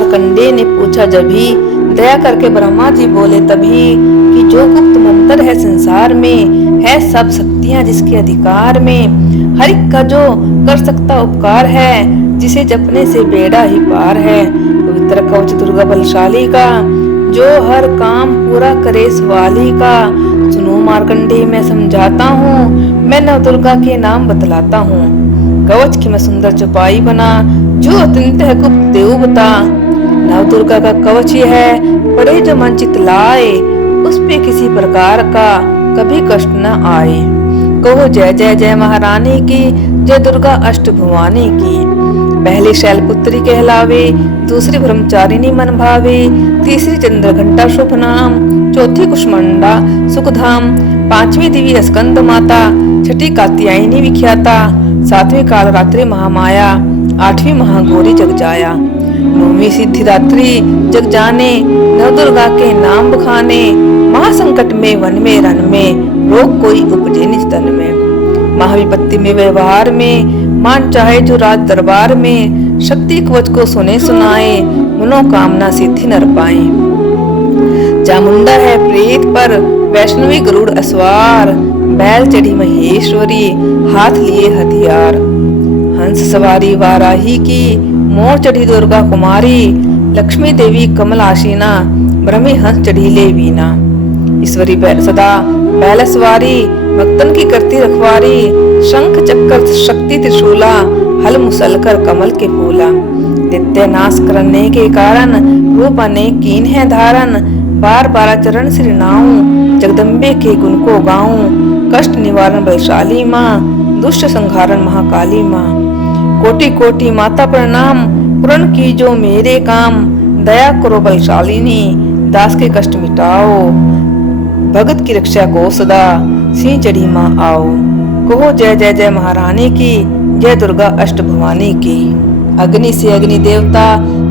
मार्कंडेय ने पूछा जभी, दया करके ब्रह्मा जी बोले तभी कि जो गुप्त मंत्र है संसार में, है सब शक्तियां जिसके अधिकार में। हर एक का जो कर सकता उपकार है, जिसे जपने से बेड़ा ही पार है। पवित्र कवच दुर्गा बलशाली का, जो हर काम पूरा करे सवाली का। सुनो मार्कंडेय मैं समझाता हूँ, मैं नव दुर्गा के नाम बतलाता हूँ। कवच की मैं सुंदर चौपाई बना, जो अत्यंत है गुप्त देव बता। नव दुर्गा का कवच ये है, पड़े जो मन चित लाए, उस पे किसी प्रकार का कभी कष्ट न आए। कहो जय जय जय महारानी की, जय दुर्गा अष्ट भवानी की। पहली शैलपुत्री कहलावे, दूसरी ब्रह्मचारिणी मन भावे, तीसरी चंद्र घंटा शुभ नाम, चौथी कुष्मांडा सुखधाम, पांचवी देवी स्कंद माता, छठी कात्यायनी विख्याता, सातवीं कालरात्रि महामाया, आठवीं महागौरी जग जाया, नौवीं सिद्धिदात्री जग जाने, नव दुर्गा के नाम बखाने। महासंकट में वन में रन में, रोग कोई उपजे निज तन में। महाविपत्ति में व्यवहार में, मान चाहे जो राज दरबार में। शक्ति कवच को सुने सुनाए, मनोकामना सिद्धि नर पाए। चामुंडा है प्रेत पर, वैष्णवी गरुड़ अस्वार, बैल चढ़ी महेश्वरी, हाथ लिए हथियार। हंस सवारी वाराही की, मोर चढ़ी दुर्गा कुमारी, लक्ष्मी देवी कमल आशीना, ब्रह्मी हंस चढ़ी ले वीणा। ईश्वरी बैल सदा बैल सवारी, भक्तन की करती रखवारी। शंख चक्र शक्ति त्रिशूला, हल मुसल कर कमल के फूला। नित्य नाश करने के कारण, रूप अनेक कीन है धारण। बार बार चरण श्री नाऊं, जगदम्बे के गुण को गाऊं। कष्ट निवारण बलशाली माँ, दुष्ट संहारण महाकाली माँ। कोटि कोटि माता प्रणाम, पूर्ण की जो मेरे काम। दया करो बलशालिनी, दास के कष्ट मिटाओ। भगत की रक्षा को सदा, सिंह चढ़ी माँ आओ। कहो जय जय जय महारानी की, जय दुर्गा अष्ट भवानी की। अग्नि से अग्नि देवता,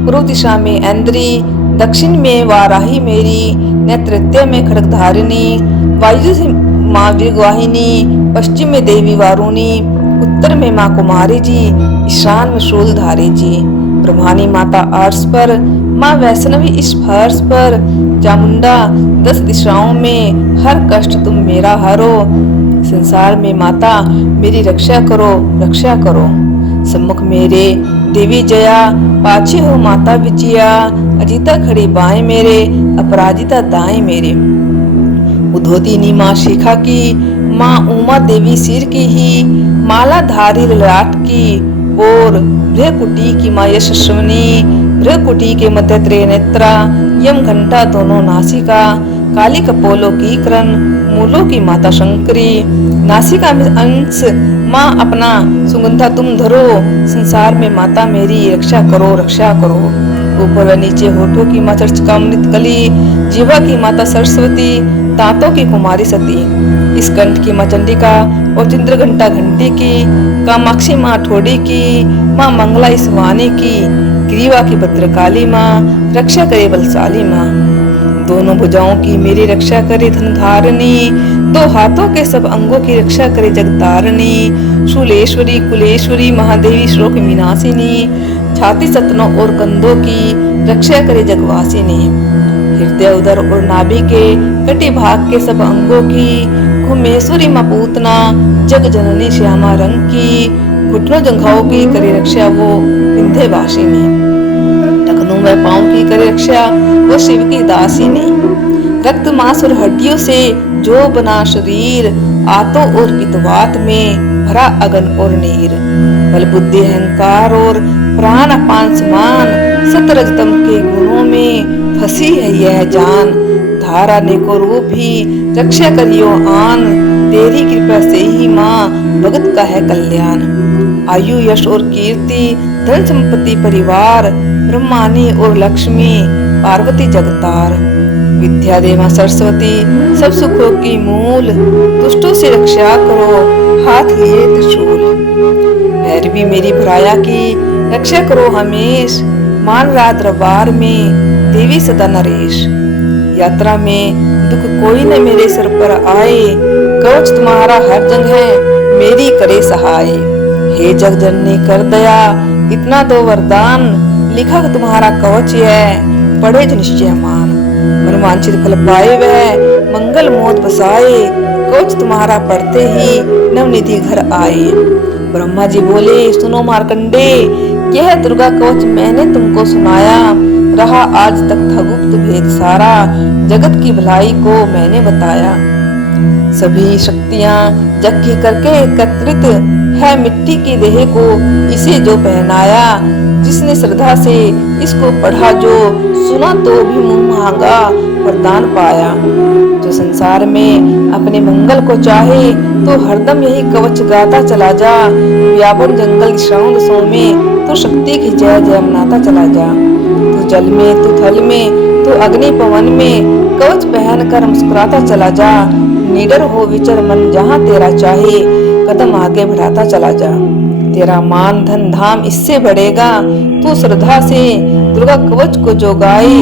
पूर्व दिशा में ऐन्द्री, दक्षिण में वाराही मेरी, नेतृत्य में खड़ग धारिणी। वायु से माँ वीरवाहिनी, पश्चिम में देवी वारुणी, उत्तर में माँ कुमारी जी, ईशान में शूलधारी जी। ब्रह्मानी माता अर्श पर, माँ वैष्णवी इस फर्श पर। चामुंडा 10 दिशाओं में, हर कष्ट तुम मेरा हरो। संसार में माता मेरी रक्षा करो, रक्षा करो। सम्मुख मेरे देवी जया, पाछे हो माता विजया। अजिता खड़ी बाएं मेरे, अपराजिता दाएं मेरे। उद्धोतिनी माँ शिखा की, माँ उमा देवी सिर की ही। माला धारी ललाट की और भ्रकुटी की माँ यशस्विनी। भ्रकुटी के मध्य त्रिनेत्रा, यम घंटा दोनों नासिका। काली कपोलों की करण, मूलों की माता शंकरी। नासिका में अंश, माँ अपना सुगंधा तुम धरो। संसार में माता मेरी रक्षा करो, रक्षा करो। ऊपर व नीचे होठों की माँ चर्चिकामृत कली। जीवा की माता सरस्वती, दांतों की कुमारी सती। इस कंठ की माँ चंडिका और चंद्र घंटा घंटी की। कामाक्षी माँ ठोड़ी की, माँ मंगला इस वाणी की। ग्रीवा की भद्रकाली माँ, रक्षा करे बलशाली माँ। दोनों भुजाओं की मेरी रक्षा करे धन धारणी। दो हाथों के सब अंगों की रक्षा करे जगतारणी। शूलेश्वरी कुलेश्वरी महादेवी श्लोक विनाशिनी। छाती सतनों और कंधों की रक्षा करे जगवासिनी। हृदय उदर और नाभि के कटी भाग के सब अंगों की। घुमेश्वरी माँ पूतना, जग जननी श्यामा रंग की। घुटनों जंघाओं की करे रक्षा वो विंध्यवासिनी। टखनों व पाँव की करे रक्षा वो शिव की दासिनी। रक्त मांस और हड्डियों से जो बना शरीर। आतों और पितवात में भरा अगन और नीर। बल बुद्धि अहंकार और प्राण अपान समान। सतरजतम के गुणों में फंसी है यह जान। धारा ने को रूप भी रक्षा करियो आन। तेरी कृपा से ही माँ भगत का है कल्याण। आयु यश और कीर्ति, धन संपत्ति परिवार। ब्रह्मानी और लक्ष्मी, पार्वती जगतार। विद्या देवा सरस्वती, सब सुखों की मूल। दुष्टों से रक्षा करो, हाथ लिए त्रिशूल। भैरवी मेरी भराया की, रक्षा करो हमेश। मान रात दरबार में, देवी सदा नरेश। यात्रा में दुख कोई न मेरे सिर पर आए। कवच तुम्हारा हर जंग है, मेरी करे सहाय। हे जग जननी कर दया, इतना दो वरदान। लिखा तुम्हारा कवच है, पढ़े जो निश्चय मान। मनवांछित फल पाए वह मंगल मोद बसाए, कवच तुम्हारा पढ़ते ही नवनिधि घर आए। ब्रह्मा जी बोले सुनो मार्कंडे, यह दुर्गा कवच मैंने तुमको सुनाया, रहा आज तक था गुप्त भेद सारा, जगत की भलाई को मैंने बताया। सभी शक्तियां जग की करके एकत्रित है, मिट्टी की देह को इसे जो पहनाया, जिसने श्रद्धा से इसको पढ़ा जो, सुना तो भी मुंह मांगा वरदान पाया। जो संसार में अपने मंगल को चाहे, तो हरदम यही कवच गाता चला जा, व्यापन जंगल श्रावण दशों में तो शक्ति की जय जय मनाता चला जा। तू जल में, तू थल में, तू अग्नि पवन में, कवच पहन कर मुस्कुराता चला जा, निडर हो विचर मन जहाँ तेरा चाहे, कदम आगे बढ़ाता चला जा। तेरा मान धन धाम इससे बढ़ेगा, तू श्रद्धा से दुर्गा कवच को जो गाए,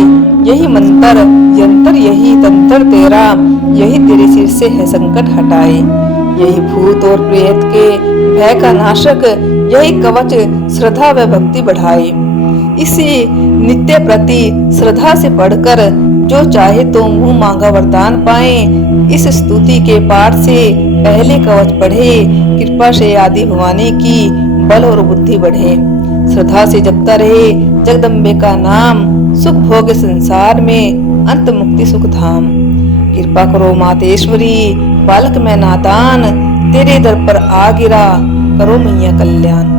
यही मंत्र यंत्र यही तंत्र तेरा, यही तेरे सिर से है संकट हटाए। यही भूत और प्रेत के भय का नाशक, यही कवच श्रद्धा व भक्ति बढ़ाए। इसे नित्य प्रति श्रद्धा से पढ़कर जो चाहे तो मुंह मांगा वरदान पाए। इस स्तुति के पाठ से पहले कवच पढ़े, कृपा से आदि भवानी की बल और बुद्धि बढ़े। श्रद्धा से जपता रहे जगदम्बे का नाम, सुख भोग संसार में अंत मुक्ति सुख धाम। कृपा करो मातेश्वरी, बालक मैं नादान, तेरे दर पर आ गिरा, करो मैया कल्याण।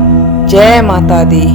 जय माता दी।